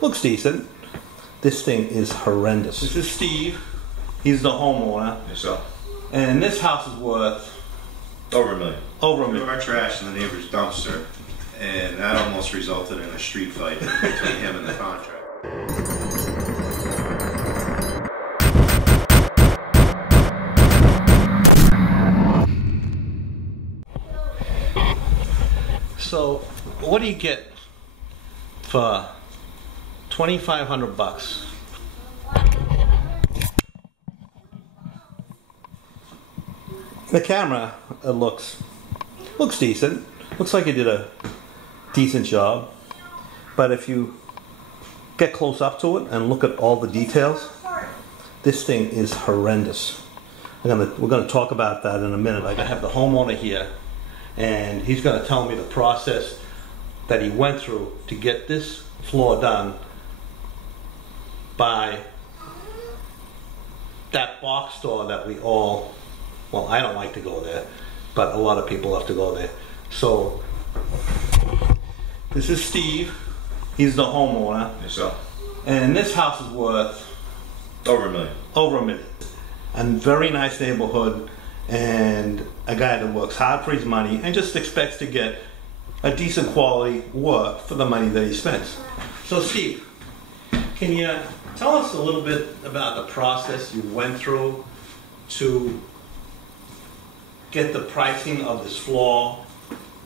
Looks decent. This thing is horrendous. This is Steve. He's the homeowner. Yes, sir. And this house is worth over $1 million. Over $1 million. Our trash in the neighbor's dumpster, and that almost resulted in a street fight between him and the contractor. So, what do you get for $2,500? The camera, it looks decent. Looks like he did a decent job. But if you get close up to it and look at all the details, this thing is horrendous. We're gonna talk about that in a minute. I have the homeowner here, and he's gonna tell me the process that he went through to get this floor done by that box store that we all, well, I don't like to go there, but a lot of people have to go there. So, this is Steve. He's the homeowner. Yes, sir. And this house is worth over $1 million. Over $1 million. And very nice neighborhood, and a guy that works hard for his money and just expects to get a decent quality work for the money that he spends. So Steve, can you tell us a little bit about the process you went through to get the pricing of this floor,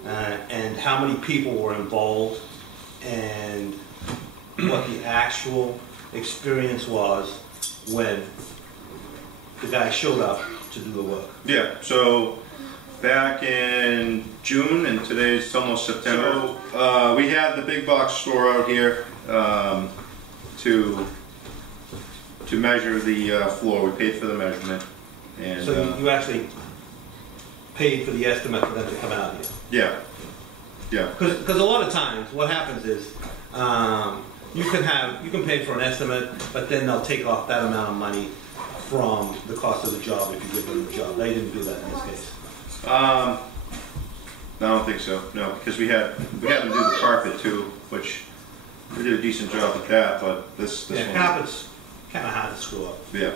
and how many people were involved, and what the actual experience was when the guy showed up to do the work? Yeah, so back in June, and today's almost September, so, we had the big box store out here to measure the floor. We paid for the measurement. And so you actually paid for the estimate for them to come out here? Yeah. Yeah. Because a lot of times what happens is you can pay for an estimate, but then they'll take off that amount of money from the cost of the job if you give them the job. They didn't do that in this case. I don't think so. No, because we had to do the carpet too, which we did a decent job with that. But this one, carpet's kind of hard to screw up. Yeah.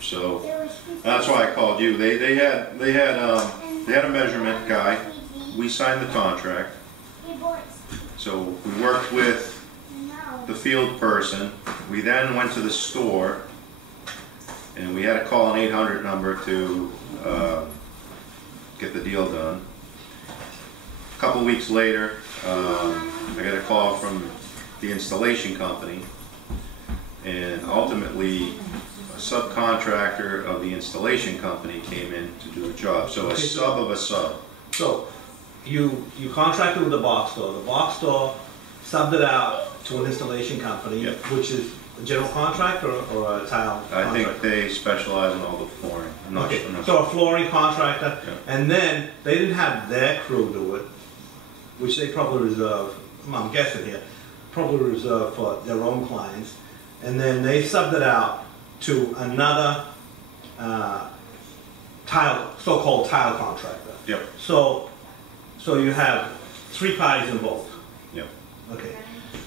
So that's why I called you. They had a measurement guy. We signed the contract. So we worked with the field person. We then went to the store, and we had to call an 800 number to get the deal done. A couple weeks later, I got a call from the installation company, and ultimately a subcontractor of the installation company came in to do the job. So a sub of a sub. So you contracted with the box store. The box store subbed it out to an installation company, Yep. which is a general contractor or a tile contractor? I think they specialize in all the flooring. I'm not Okay, sure. so a flooring contractor, Yeah. and then they didn't have their crew do it, which they probably reserve, I'm guessing here, probably reserve for their own clients, and then they subbed it out to another so-called tile contractor. Yep. So you have three parties involved. Yep. Okay.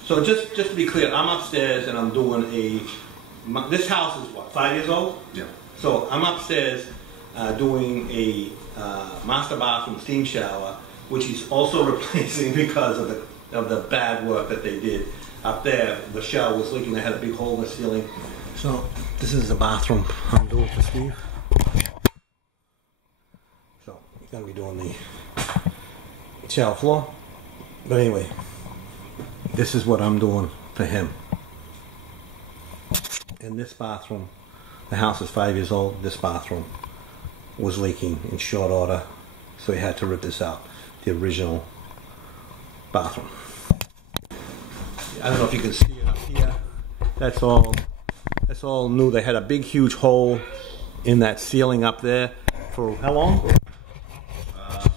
So just to be clear, I'm upstairs and I'm doing this house is what, 5 years old? Yeah. So I'm upstairs doing a master bathroom steam shower, which is also replacing because of the bad work that they did up there. The shower was leaking. They had a big hole in the ceiling. So this is the bathroom I'm doing for Steve. So he's gonna be doing the shower floor. But anyway, this is what I'm doing for him. In this bathroom, the house is 5 years old. This bathroom was leaking in short order, so he had to rip this out. The original bathroom. I don't know if you can see it up here. That's all new. They had a big, huge hole in that ceiling up there for how long? At least a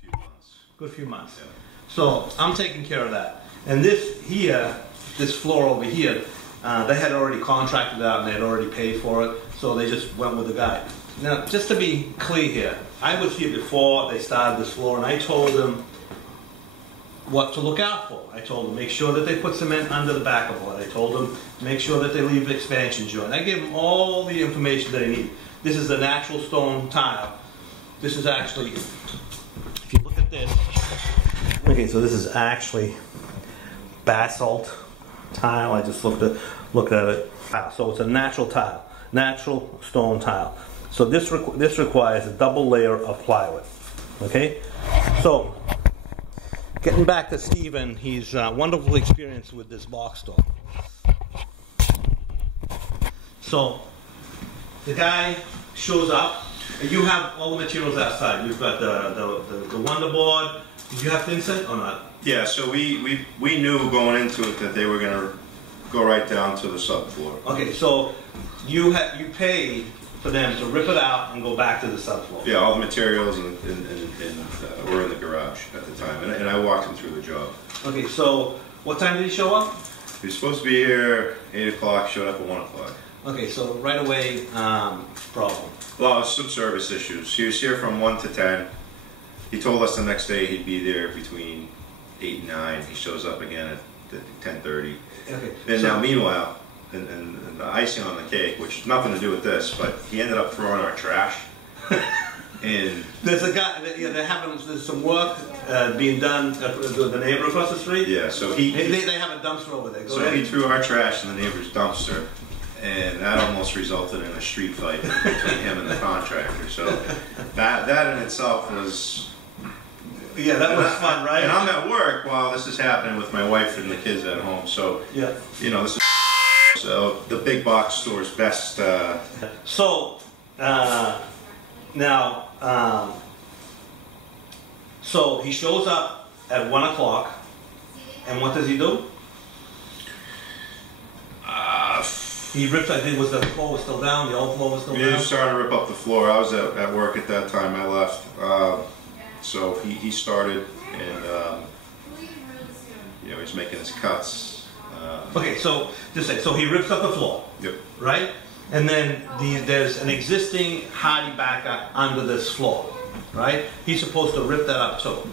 few months. Good few months. Yeah. So I'm taking care of that. And this here, this floor over here, they had already contracted out and they had already paid for it, so they just went with the guy. Now, just to be clear here, I was here before they started this floor, and I told them what to look out for. I told them make sure that they put cement under the backer board. I told them make sure that they leave the expansion joint. I gave them all the information that they need. This is the natural stone tile. This is actually, if you look at this, okay, so this is actually basalt tile. I just looked at it. So it's a natural tile, natural stone tile. So this requires a double layer of plywood. Okay, so getting back to Stephen, he's wonderful experience with this box store. So the guy shows up. You have all the materials outside. You've got the Wonder Board. Did you have thin set or not? Yeah, so we knew going into it that they were going to go right down to the subfloor. Okay, so you paid for them to rip it out and go back to the subfloor. Yeah, all the materials were in the garage at the time, and I walked him through the job. Okay, so what time did he show up? He was supposed to be here 8 o'clock, showed up at 1 o'clock. Okay, so right away, problem. Well, some service issues. He was here from 1 to 10. He told us the next day he'd be there between 8 and 9. He shows up again at 10:30. Okay. And now, meanwhile, and the icing on the cake, which has nothing to do with this, but he ended up throwing our trash. And there's a guy. There's some work being done at the neighbor across the street. Yeah. So they have a dumpster over there. So he threw our trash in the neighbor's dumpster. And that almost resulted in a street fight between him and the contractor. So that in itself was... Yeah, that was fun, right? And I'm at work while this is happening with my wife and the kids at home. So, yeah, you know, this is... So the big box store's best... So, now, so he shows up at 1 o'clock, and what does he do? He ripped, I think, the floor was still down, the old floor was still down? He was starting to rip up the floor. I was at work at that time, I left. So he started, and you know, he's making his cuts. Okay, so just say, so he rips up the floor. Yep. Right? And then there's an existing hardy backer under this floor, right? He's supposed to rip that up too.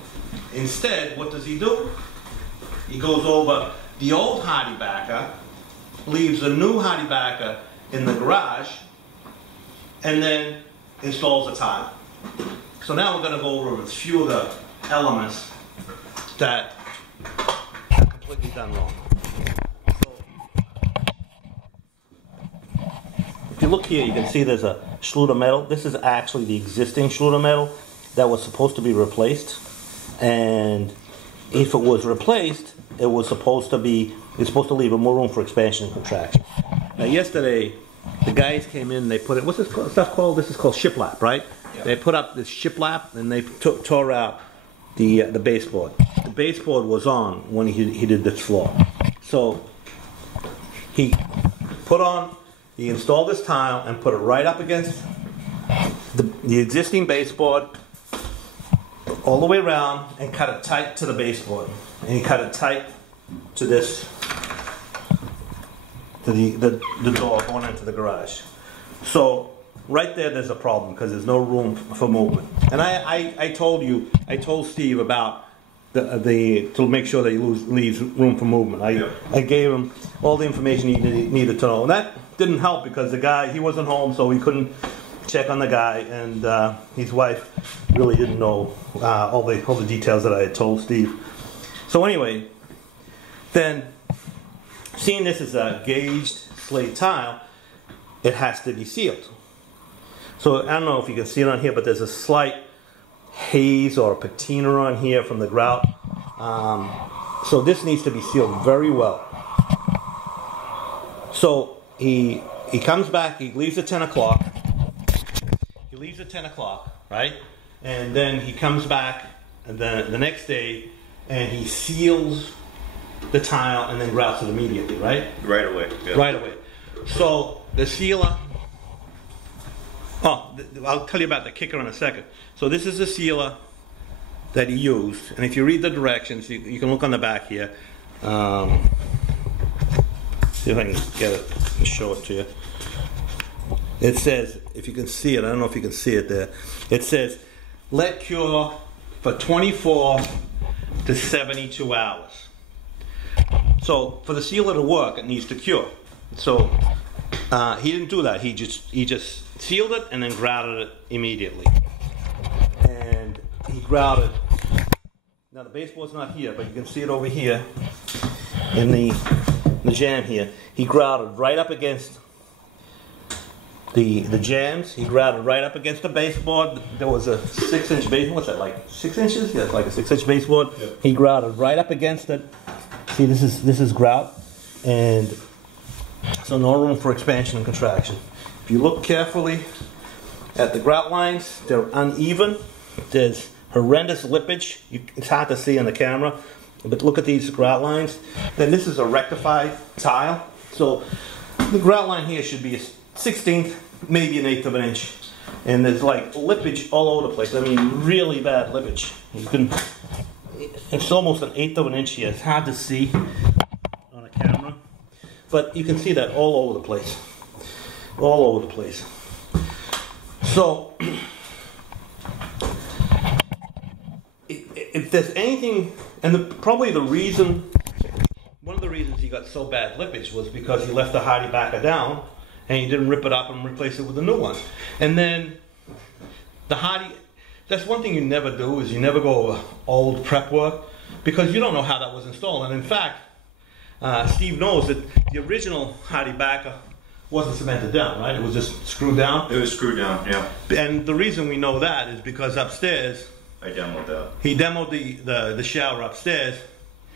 Instead, what does he do? He goes over the old hardy backer, leaves a new hardy backer in the garage, and then installs a tile. So now we're going to go over a few of the elements that are completely done wrong. So, if you look here, you can see there's a Schluter metal. This is actually the existing Schluter metal that was supposed to be replaced, and if it was replaced, it was supposed to leave more room for expansion and contraction. Now yesterday, the guys came in, they put it, what's this stuff called? This is called shiplap, right? Yeah. They put up this shiplap and they tore out the baseboard. The baseboard was on when he did this floor. So he installed this tile and put it right up against the existing baseboard all the way around and cut it tight to the baseboard. And he cut it tight to this, to the door going into the garage. So right there's a problem because there's no room for movement. And I told Steve about to make sure that he leaves room for movement. I gave him all the information he needed to know. And that didn't help because the guy, he wasn't home, so he couldn't check on the guy, and his wife really didn't know all the details that I had told Steve. So anyway, then seeing this as a gauged slate tile, it has to be sealed. So I don't know if you can see it on here, but there's a slight haze or a patina on here from the grout. So this needs to be sealed very well. So he comes back, he leaves at 10 o'clock. He leaves at 10 o'clock, right? And then he comes back and then the next day and he seals the tile and then grouts it immediately, right? Right away. Yeah. Right away. So the sealer, I'll tell you about the kicker in a second. So this is the sealer that he used, and if you read the directions, you can look on the back here. See if I can get it and show it to you. It says, if you can see it, I don't know if you can see it there. It says, let cure for 24 to 72 hours. So for the sealer to work, it needs to cure. So he didn't do that. He just sealed it and then grouted it immediately. And he grouted. Now the baseboard's not here, but you can see it over here in the jam here. He grouted right up against the jams. He grouted right up against the baseboard. There was a 6-inch baseboard. What's that, like 6 inches? Yeah, it's like a 6-inch baseboard. Yep. He grouted right up against it. See, this is grout, and so no room for expansion and contraction. If you look carefully at the grout lines, they're uneven. There's horrendous lippage. It's hard to see on the camera, but look at these grout lines. Then this is a rectified tile. So the grout line here should be a 1/16, maybe an 1/8 of an inch. And there's like lippage all over the place. I mean, really bad lippage. It's almost an 1/8 of an inch here. It's hard to see on a camera, but you can see that all over the place. All over the place. So if there's anything, and probably one of the reasons he got so bad lippage was because he left the hardy backer down and he didn't rip it up and replace it with a new one. And then the hardy, that's one thing you never do, is you never go over old prep work, because you don't know how that was installed. And in fact, Steve knows that the original hardy backer wasn't cemented down, right? It was just screwed down. It was screwed down, yeah. And the reason we know that is because upstairs, I demoed that. he demoed the shower upstairs,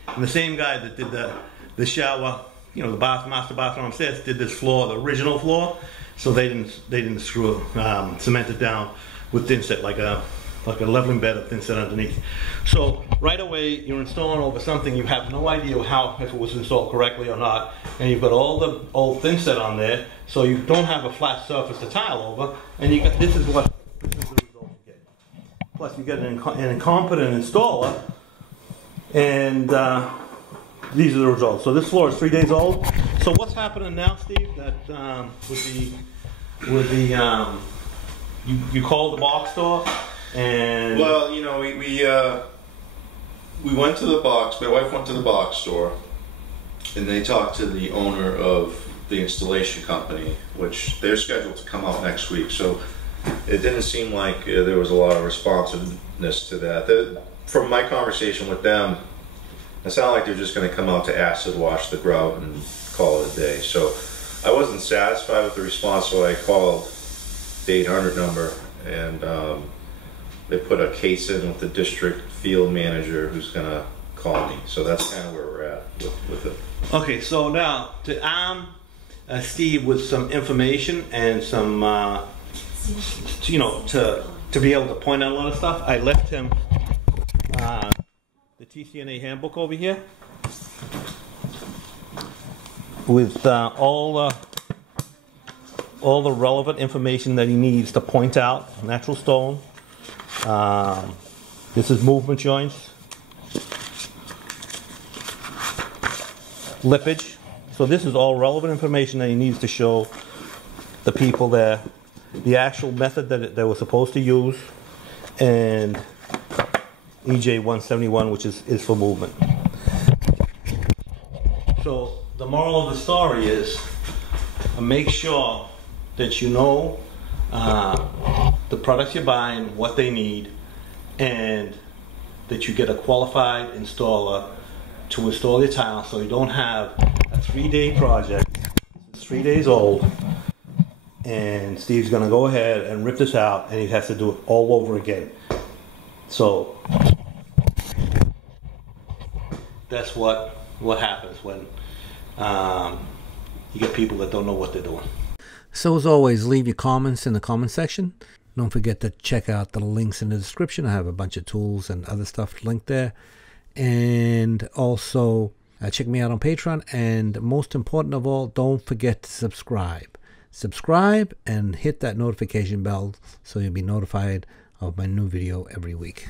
and the same guy that did the shower, you know, the master bathroom upstairs, did this floor, the original floor. So they didn't screw it, cement it down with thin set, like a leveling bed of thin set underneath. So right away you're installing over something you have no idea if it was installed correctly or not, and you've got all the old thin set on there, so you don't have a flat surface to tile over, and this is the result you get. Plus you get an incompetent installer, and these are the results. So this floor is 3 days old. So what's happening now, Steve? That you called the box store, and well, you know, we went to the box. My wife went to the box store, and they talked to the owner of the installation company, which they're scheduled to come out next week. So it didn't seem like there was a lot of responsiveness to that. From my conversation with them, it sounded like they're just going to come out to acid wash the grout and call it a day. So I wasn't satisfied with the response, so I called the 800 number, and they put a case in with the district field manager who's going to call me. So that's kind of where we're at with it. Okay, so now to arm Steve with some information and some, you know, to be able to point out a lot of stuff, I left him the TCNA handbook over here with all the relevant information that he needs to point out natural stone. This is movement joints, lippage. So this is all relevant information that he needs to show the people there the actual method that they were supposed to use, and EJ 171, which is for movement. So the moral of the story is make sure that you know the products you're buying, what they need, and that you get a qualified installer to install your tile, so you don't have a 3-day project. It's 3 days old, and Steve's going to go ahead and rip this out, and he has to do it all over again. So that's what happens when you get people that don't know what they're doing. So as always, leave your comments in the comment section. Don't forget to check out the links in the description. I have a bunch of tools and other stuff linked there. And also check me out on Patreon. And most important of all, don't forget to subscribe. Subscribe and hit that notification bell so you'll be notified of my new video every week.